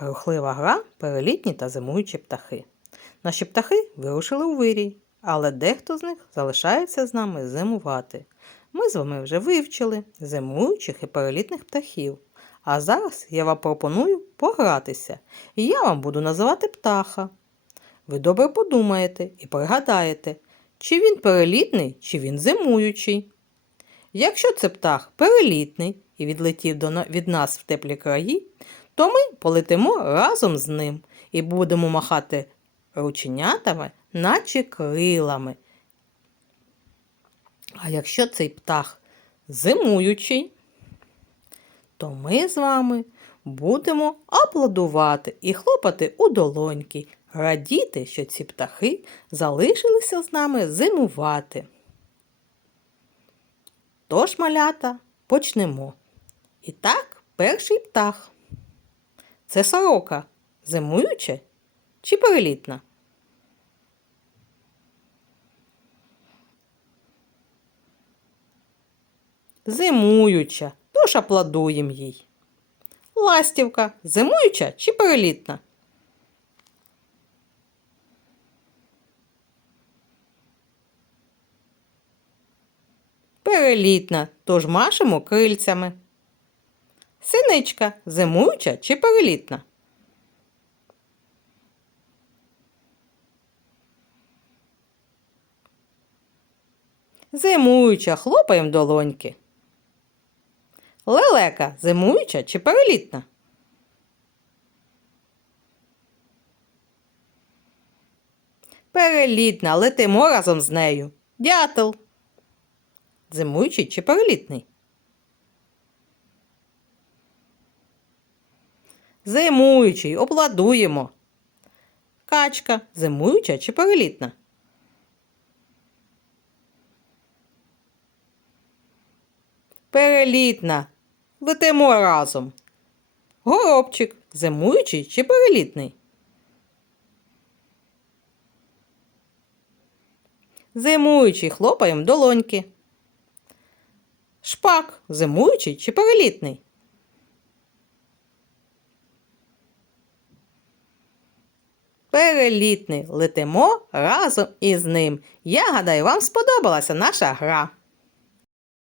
Рухлива гра перелітні та зимуючі птахи. Наші птахи вирушили у вирій, але дехто з них залишається з нами зимувати. Ми з вами вже вивчили зимуючих і перелітних птахів. А зараз я вам пропоную погратися, і я вам буду називати птаха. Ви добре подумаєте і пригадаєте, чи він перелітний, чи він зимуючий. Якщо це птах перелітний і відлетів до від нас в теплі краї, то ми полетимо разом з ним і будемо махати рученятами, наче крилами. А якщо цей птах зимуючий, то ми з вами будемо аплодувати і хлопати у долоньки, радіти, що ці птахи залишилися з нами зимувати. Тож, малята, почнемо. І так, перший птах. Це сорока. Зимуюча чи перелітна? Зимуюча, тож аплодуємо їй. Ластівка зимуюча чи перелітна? Перелітна, тож машемо крильцями. Синичка зимуюча чи перелітна? Зимуюча, хлопаємо долоньки. Лелека зимуюча чи перелітна? Перелітна, летимо разом з нею. Дятел. Зимуючий чи перелітний? Зимуючий, обладуємо. Качка зимуюча чи перелітна? Перелітна. Летимо разом. Горобчик зимуючий чи перелітний? Зимуючий хлопаємо долоньки. Шпак зимуючий чи перелітний? Перелітний летимо разом із ним. Я гадаю, вам сподобалася наша гра.